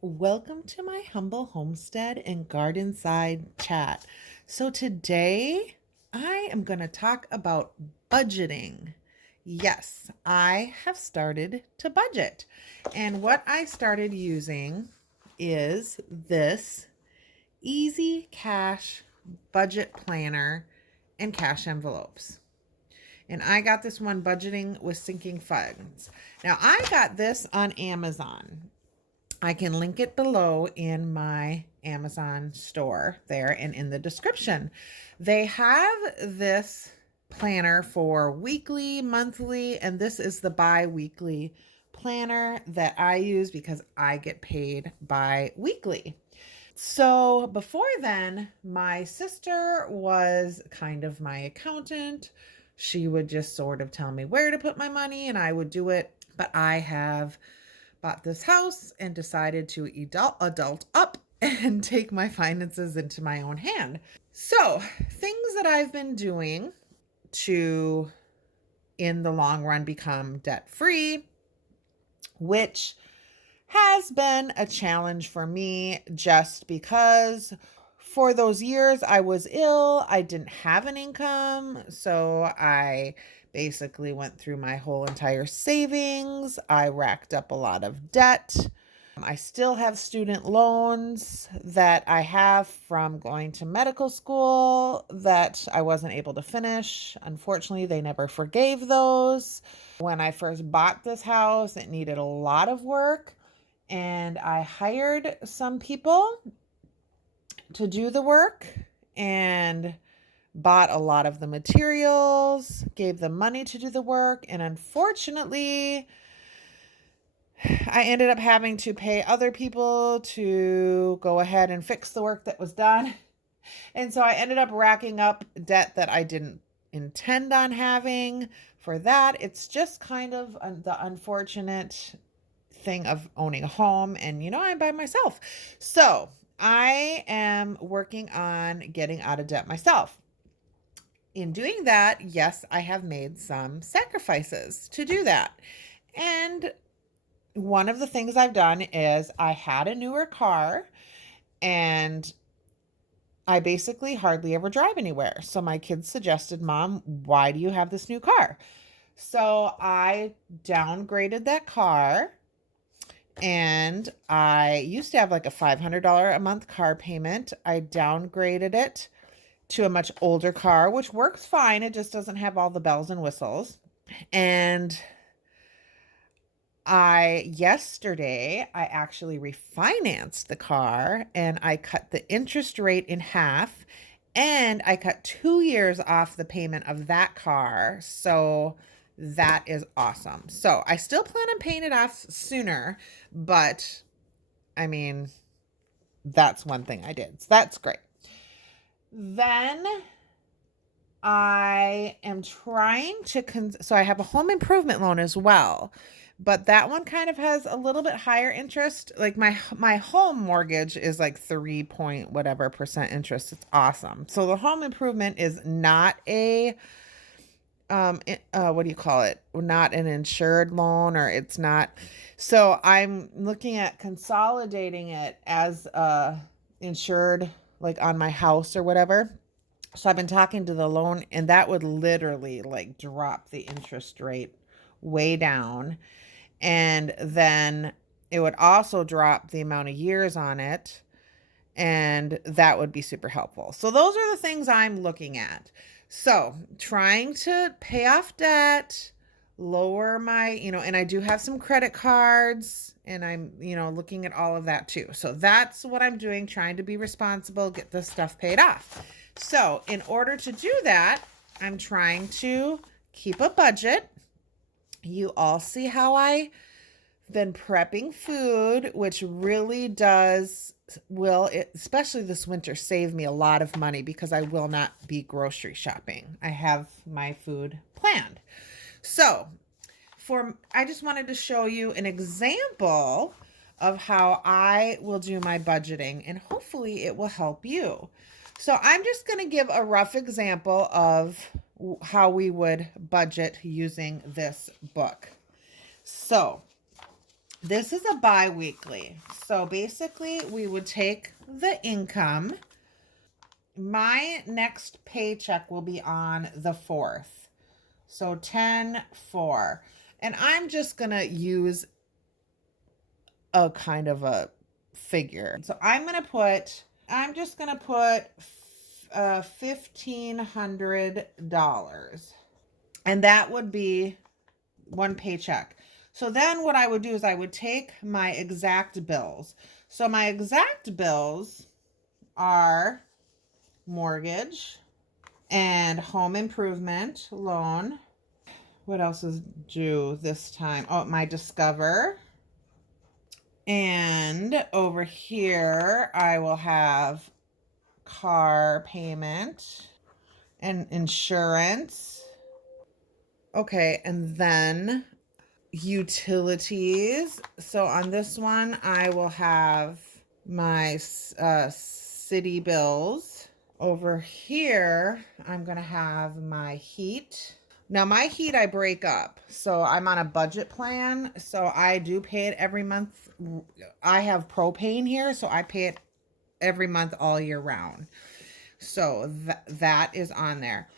welcome to my humble homestead and garden side chat. So today I am going to talk about budgeting. Yes, I have started to budget. And what I started using is this Easy Cash budget planner and cash envelopes. And I got this one, Budgeting with Sinking Funds. Now, I got this on Amazon. I can link it below in my Amazon store there and in the description. They have this planner for weekly, monthly, and this is the bi-weekly planner that I use because I get paid bi-weekly. So before then, my sister was kind of my accountant. She would just sort of tell me where to put my money and I would do it. But I have bought this house and decided to adult up and take my finances into my own hand. So, things that I've been doing to, in the long run, become debt free, which has been a challenge for me just because for those years I was ill, I didn't have an income. So I basically went through my whole entire savings. I racked up a lot of debt. I still have student loans that I have from going to medical school that I wasn't able to finish. Unfortunately, they never forgave those. When I first bought this house, it needed a lot of work, and I hired some people to do the work and bought a lot of the materials, gave them money to do the work, and unfortunately, I ended up having to pay other people to go ahead and fix the work that was done. And so I ended up racking up debt that I didn't intend on having for that. It's just kind of the unfortunate thing of owning a home, and I'm by myself. So I am working on getting out of debt myself. In doing that, yes, I have made some sacrifices to do that. And one of the things I've done is I had a newer car and I basically hardly ever drive anywhere. So my kids suggested, Mom, why do you have this new car? So I downgraded that car, and I used to have like a $500 a month car payment. I downgraded it to a much older car, which works fine. It just doesn't have all the bells and whistles. And yesterday, I actually refinanced the car and I cut the interest rate in half and I cut 2 years off the payment of that car. So that is awesome. So I still plan on paying it off sooner, but I mean, that's one thing I did. So that's great. Then I am trying to, so I have a home improvement loan as well, but that one kind of has a little bit higher interest. Like my home mortgage is like 3 point whatever percent interest. It's awesome. So the home improvement is not a, what do you call it? Not an insured loan, or it's not. So I'm looking at consolidating it as insured, like on my house or whatever. So I've been talking to the loan, and that would literally like drop the interest rate way down. And then it would also drop the amount of years on it. And that would be super helpful. So those are the things I'm looking at. So trying to pay off debt, lower my, and I do have some credit cards, and I'm, looking at all of that too. So that's what I'm doing, trying to be responsible, get this stuff paid off. So in order to do that, I'm trying to keep a budget. You all see how I've been prepping food, which really especially this winter, save me a lot of money because I will not be grocery shopping. I have my food planned. So I just wanted to show you an example of how I will do my budgeting, and hopefully it will help you. So I'm just going to give a rough example of how we would budget using this book. So This is a bi-weekly. So basically we would take the income. My next paycheck will be on the 4th. So 10/4. And I'm just going to use a kind of a figure. So I'm just going to put $1,500. And that would be one paycheck. So then what I would do is I would take my exact bills. So my exact bills are mortgage and home improvement loan. What else is due this time? Oh, my Discover. And over here, I will have car payment and insurance. Okay, and then utilities. So on this one, I will have my city bills. Over here, I'm going to have my heat. Now, my heat I break up. So I'm on a budget plan. So I do pay it every month. I have propane here, so I pay it every month all year round. So that is on there.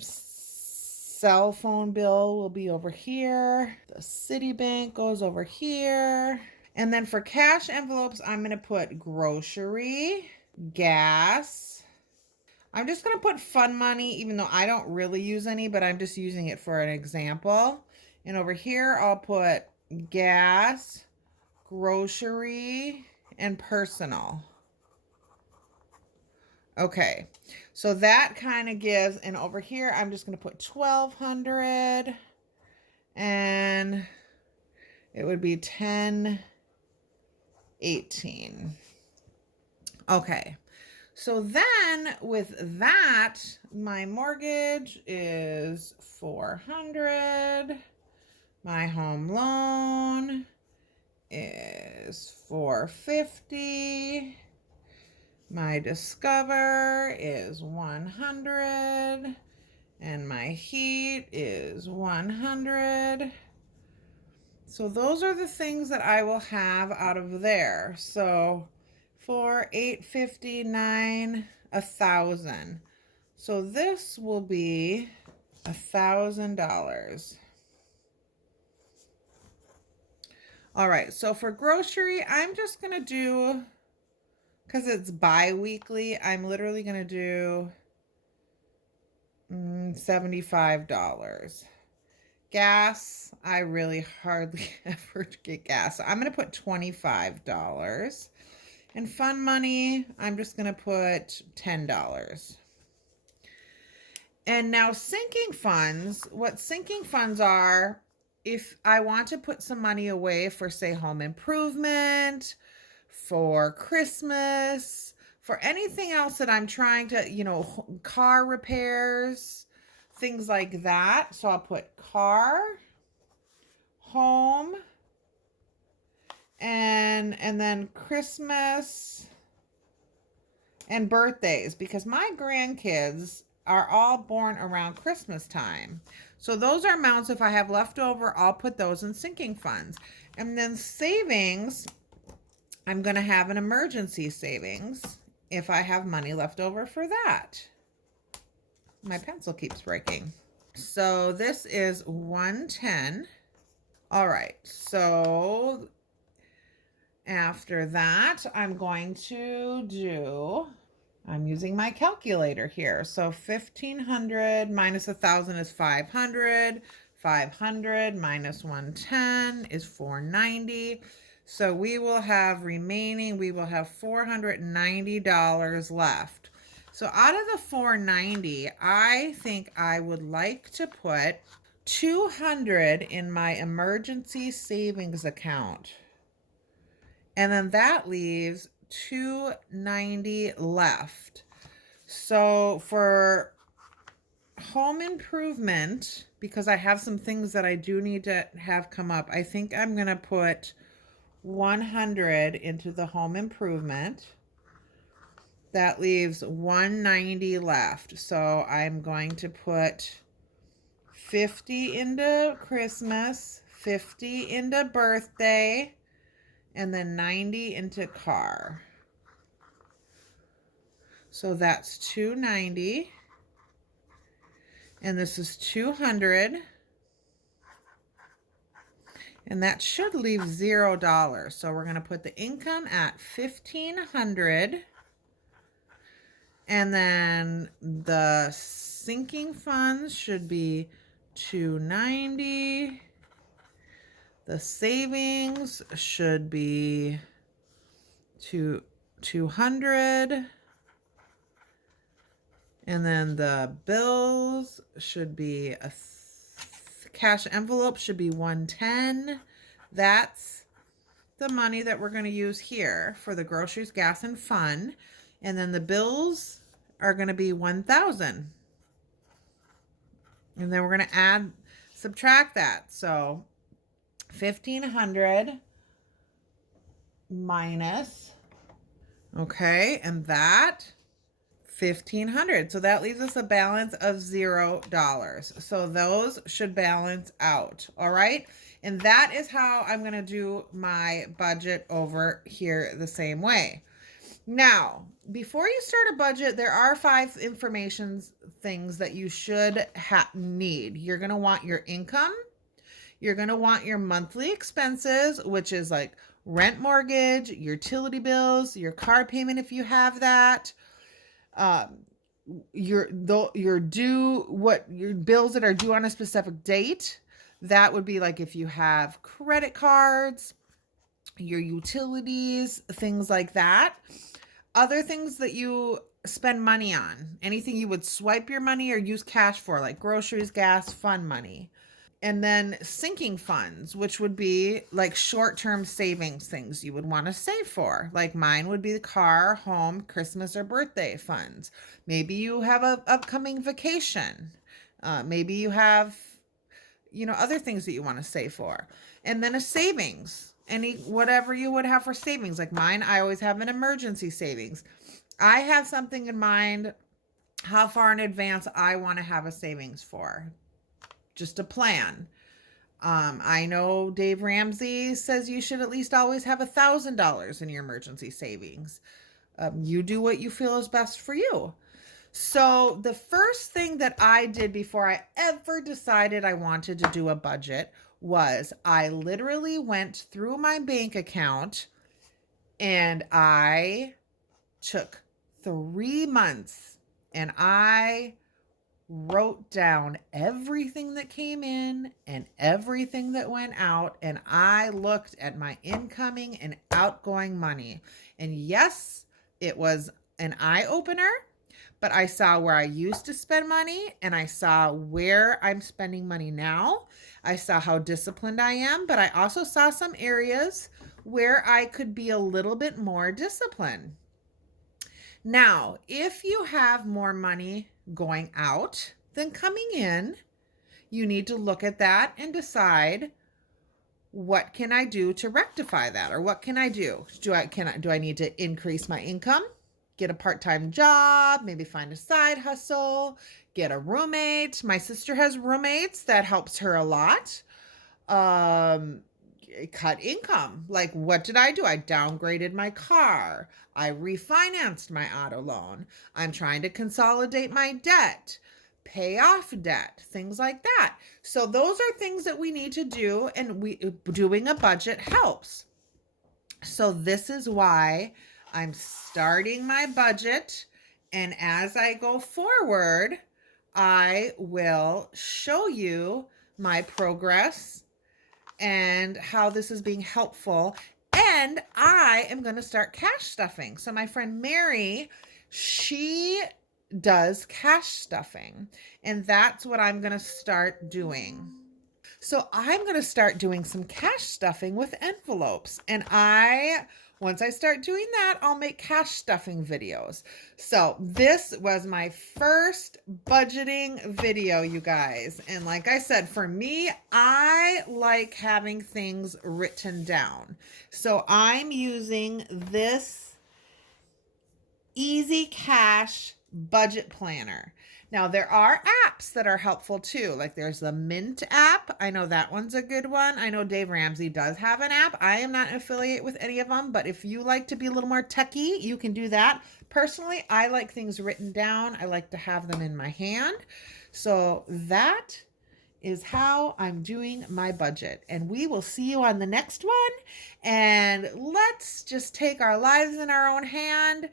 Cell phone bill will be over here. The Citibank goes over here. And then for cash envelopes, I'm going to put grocery, gas. I'm just going to put fun money, even though I don't really use any, but I'm just using it for an example. And over here, I'll put gas, grocery, and personal. Okay, so that kind of gives, and over here, I'm just going to put 1,200, and it would be 1018. Okay, so then with that, my mortgage is 400. My home loan is 450. My Discover is 100. And my heat is 100. So those are the things that I will have out of there. So 4, 8, 50, 9, 1,000. So this will be $1,000. All right, so for grocery, I'm just going to do, because it's bi-weekly, I'm literally going to do $75. Gas, I really hardly ever get gas. So I'm going to put $25. And fun money, I'm just going to put $10. And now sinking funds, what sinking funds are, if I want to put some money away for, say, home improvement, for Christmas, for anything else that I'm trying to, car repairs, things like that. So I'll put car, home, and then Christmas and birthdays, because my grandkids are all born around Christmas time. So those are amounts, if I have left over, I'll put those in sinking funds. And then savings, I'm going to have an emergency savings if I have money left over for that. My pencil keeps breaking. So this is 110. All right, so after that, I'm using my calculator here. So 1,500 minus 1,000 is 500. 500 minus 110 is 490. So we will have $490 left. So out of the 490, I think I would like to put 200 in my emergency savings account. And then that leaves 290 left. So for home improvement, because I have some things that I do need to have come up, I think I'm going to put 100 into the home improvement. That leaves 190 left. So I'm going to put 50 into Christmas, 50 into birthday, and then 90 into car. So that's 290. And this is 200. And that should leave $0. So we're going to put the income at 1,500. And then the sinking funds should be 290. The savings should be 200. And then the bills should be cash envelope should be 110. That's the money that we're going to use here for the groceries, gas, and fun. And then the bills are going to be 1,000. And then we're going to subtract that. So 1,500 minus, okay, and that 1,500. So that leaves us a balance of $0. So those should balance out. All right. And that is how I'm going to do my budget over here the same way. Now, before you start a budget, there are 5 information things that you should need. You're going to want your income. You're going to want your monthly expenses, which is like rent, mortgage, utility bills, your car payment if you have that. Your bills that are due on a specific date. That would be like if you have credit cards, your utilities, things like that. Other things that you spend money on, anything you would swipe your money or use cash for, like groceries, gas, fun money. And then sinking funds, which would be like short-term savings things you would want to save for. Like mine would be the car, home, Christmas, or birthday funds. Maybe you have an upcoming vacation. Maybe you have, other things that you want to save for. And then a savings, whatever you would have for savings. Like mine, I always have an emergency savings. I have something in mind how far in advance I want to have a savings for. Just a plan. I know Dave Ramsey says you should at least always have $1,000 in your emergency savings. You do what you feel is best for you. So the first thing that I did before I ever decided I wanted to do a budget was I literally went through my bank account and I took 3 months and I wrote down everything that came in and everything that went out, and I looked at my incoming and outgoing money. And yes, it was an eye-opener, but I saw where I used to spend money and I saw where I'm spending money now. I saw how disciplined I am, but I also saw some areas where I could be a little bit more disciplined. Now, if you have more money going out than coming in, you need to look at that and decide, what can I do to rectify that? Or what can I do? Do I need to increase my income? Get a part-time job, maybe find a side hustle, get a roommate. My sister has roommates. That helps her a lot. Cut income. Like, what did I do? I downgraded my car. I refinanced my auto loan. I'm trying to consolidate my debt, pay off debt, things like that. So those are things that we need to do, and doing a budget helps. So this is why I'm starting my budget, and as I go forward, I will show you my progress and how this is being helpful. And I am going to start cash stuffing. So my friend Mary, she does cash stuffing, and that's what I'm going to start doing. So I'm going to start doing some cash stuffing with envelopes. And once I start doing that, I'll make cash stuffing videos. So this was my first budgeting video, you guys. And like I said, for me, I like having things written down. So I'm using this Easy Cash budget planner. Now, there are apps that are helpful too. Like there's the Mint app. I know that one's a good one. I know Dave Ramsey does have an app. I am not an affiliate with any of them, but if you like to be a little more techie, you can do that. Personally, I like things written down. I like to have them in my hand. So that is how I'm doing my budget. And we will see you on the next one. And let's just take our lives in our own hand.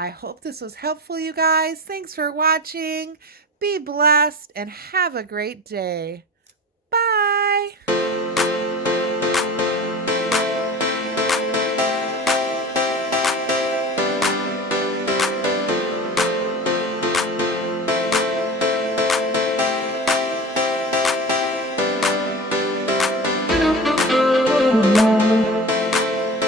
I hope this was helpful, you guys. Thanks for watching. Be blessed and have a great day. Bye.